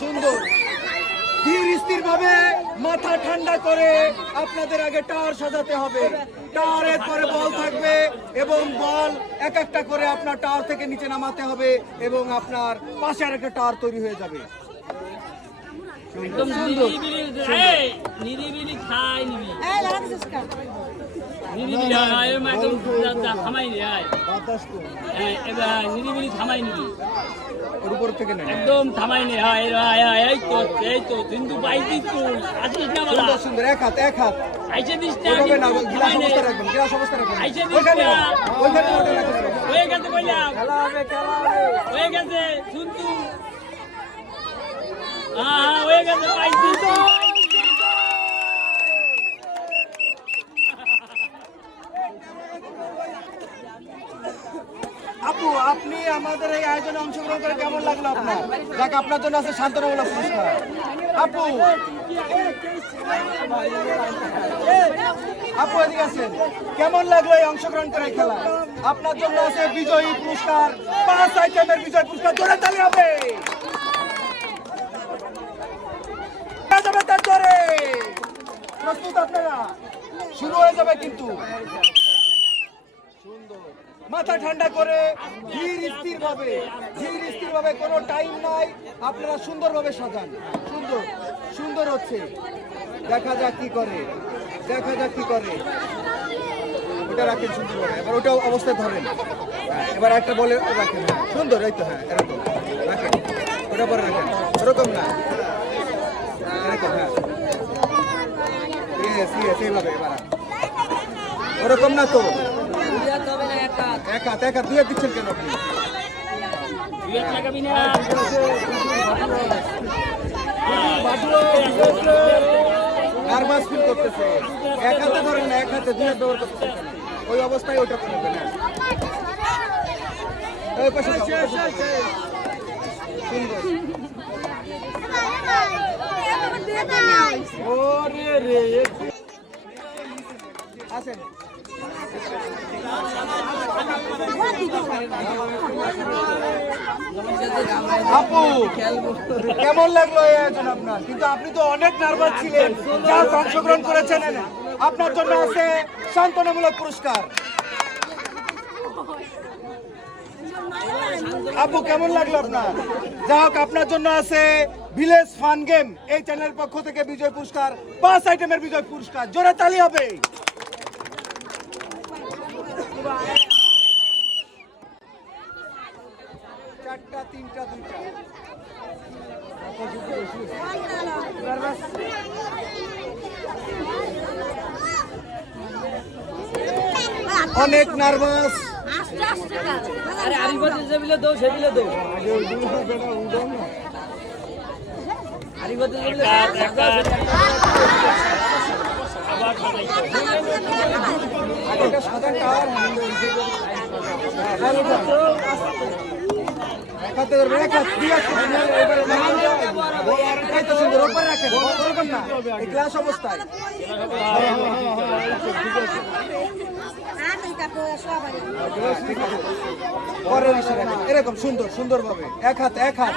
সুন্দর। ধীর স্থির ভাবে মাথা ঠান্ডা করে আপনাদের আগে টাওয়ার সাজাতে হবে। টাওয়ারের পরে বল থাকবে এবং বল এক একটা করে আপনার টাওয়ার থেকে নিচে নামাতে হবে এবং আপনার পাশে আর একটা টাওয়ার তৈরি হয়ে যাবে। একদম সুন্দর। নিরিবিলি খাই নিবি এই লাগা দিছিস কা নিরিবিলি থামাই নি আয় এবার নিরিবিলি থামাই নিবি। থেকে নেন। একদম থামাই নি। হয় এই তো এই তো কিন্তু পাইছিস তো আসিস না বলা সুন্দর সুন্দর এক হাত এক হাত। আইসে দিস না ওইভাবে না গিলাস। অবস্থা রাখবেন গিলাস অবস্থা রাখবেন। আইসে দিস ওইখানে না। ওইখানে ওটা রাখেন হয়ে গেছে বললাম। হয়ে গেছে শুনতু হ্যাঁ হ্যাঁ গেছে পাইছি তো আপু আপনি আমাদের এই আয়োজনে অংশগ্রহণ করে কেমন লাগল আপনার? যাক, আপনার জন্য আছে শান্তনামূলক পুরস্কার। আপু! আপু, এদিকে আছেন কেমন লাগল এই অংশগ্রহণ করে খেলা? আপনার জন্য আছে বিজয়ী পুরস্কার। পাঁচ আইটেমের বিজয় পুরস্কার। জোরে তালি হবে! প্রস্তুত আপনারা? শুরু হয়ে যাবে কিন্তু। মাথা ঠান্ডা করে ধীর স্থির ভাবে ধীর স্থির ভাবে কোনো টাইম নাই। আপনারা সুন্দরভাবে সাজান। সুন্দর সুন্দর হচ্ছে। দেখা যাক কি করে। দেখা যাক কি করে। ওটা রাখেন সুন্দরভাবে এবার ওটা অবস্থায় ধরেন। হ্যাঁ, এবার একটা বলে রাখেন। সুন্দর এই তো হ্যাঁ এরকম। রাখেন। ওটা পরে রাখেন। ওরকম না। এরকম হ্যাঁ। এইভাবে এবার। ওরকম না তো। এক হাত, এক দুই হাত দিচ্ছেন কেন আপনি? নার্ভাস ফিল করতেছে? এক হাতে ধরেন না, এক হাতে দুই হাত ওই অবস্থায় ওইটা করবে আসেন। আপু, কেমন লাগল আয়োজন আপনার? কিন্তু আপনি তো অনেক নার্ভাস ছিলেন। যা অংশগ্রহণ করেছেন আপনার জন্য আছে সান্ত্বনামূলক পুরস্কার। আপু, কেমন লাগল আপনার? যা হোক, আপনার জন্য আছে ভিলেজ ফান গেম। এই চ্যানেলের পক্ষ থেকে বিজয় পুরস্কার, পাঁচ আইটেমের বিজয় পুরস্কার। জোরে তালি হবে। চারটা তিনটা দুইটা অনেক নার্ভাস আরে আরিবাতে যেগুলো দাও সেগুলো দাও আরিবাতে যেগুলো অবস্থায় এরকম সুন্দর সুন্দর ভাবে এক হাত এক হাত।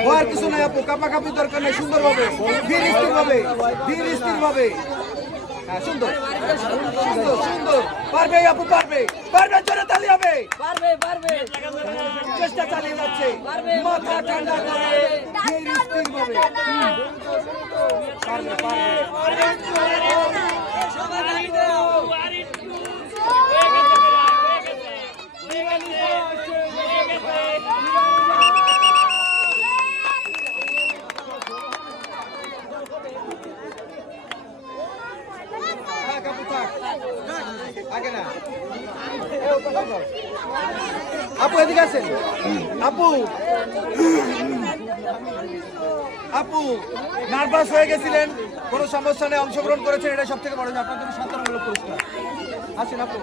ও আর কিছু নাই আপু কাপা কাপি দরকার নেই সুন্দর ভাবে ধীর স্থির ভাবে ধীর স্থির ভাবে হ্যাঁ সুন্দর সুন্দর সুন্দর পারবে আপু পারবে পারবে জোরে তালি হবে পারবে পারবে চেষ্টা চালিয়ে যাচ্ছে মাথা ঠান্ডা করে ধীর স্থির ভাবে পারবে পারবে থাক আপু থাক আগে না এ, ওটা থাক দাও। আপু, এদিকে আছেন আপু। আপু নার্ভাস হয়ে গেছিলেন, কোনো সমস্যা নেই, অংশগ্রহণ করেছেন এটা সব থেকে বড় যে আপনার জন্য সান্ত্বনামূলক পুরস্কার। আসেন, আপু।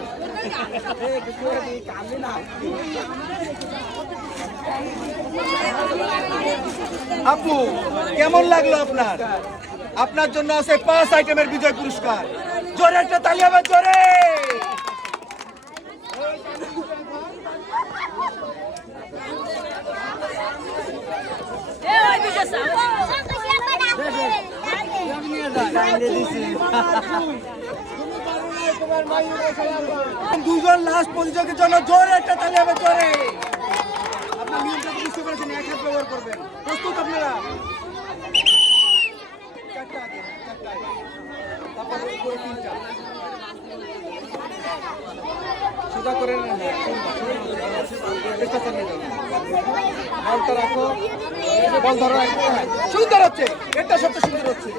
আপু, কেমন লাগল আপনার? আপনার জন্য আছে পাঁচ আইটেমের বিজয় পুরস্কার। জোরে একটা তালি হবে জোরে। দুজন লাস্ট প্রতিযোগের জন্য জোরে একটা তালি হবে জোরে। প্রস্তুত আপনারা? সোজা সুন্দর হচ্ছে এটা সবচেয়ে সুন্দর হচ্ছে।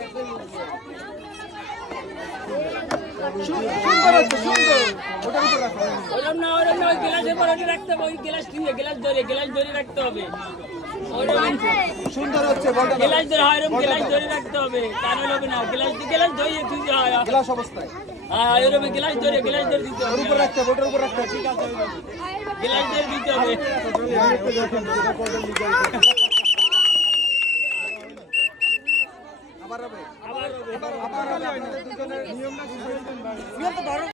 ওরম না ওরম না ওই গ্লাসের পর রাখতে হবে, ওই গ্লাস দিয়ে গ্লাস ধরে গ্লাস ধরে রাখতে হবে ওরম সুন্দর হচ্ছে বলটা। গ্লাস ধরে হয় এরকম গ্লাস ধরে রাখতে হবে তাহলে হবে না। গ্লাস দিয়ে গ্লাস ধরিয়ে তুই হয়। গ্লাস অবস্থায়। হ্যাঁ এরকম গ্লাস ধরে গ্লাস ধরে দিতে হবে। উপর রাখতে হবে ওটার উপর রাখতে হবে। ঠিক আছে গ্লাস ধরে দিতে হবে। আবার হবে। আবার আবার হবে। আপনাদের দুজনের নিয়ম না নিয়ম তো ধরো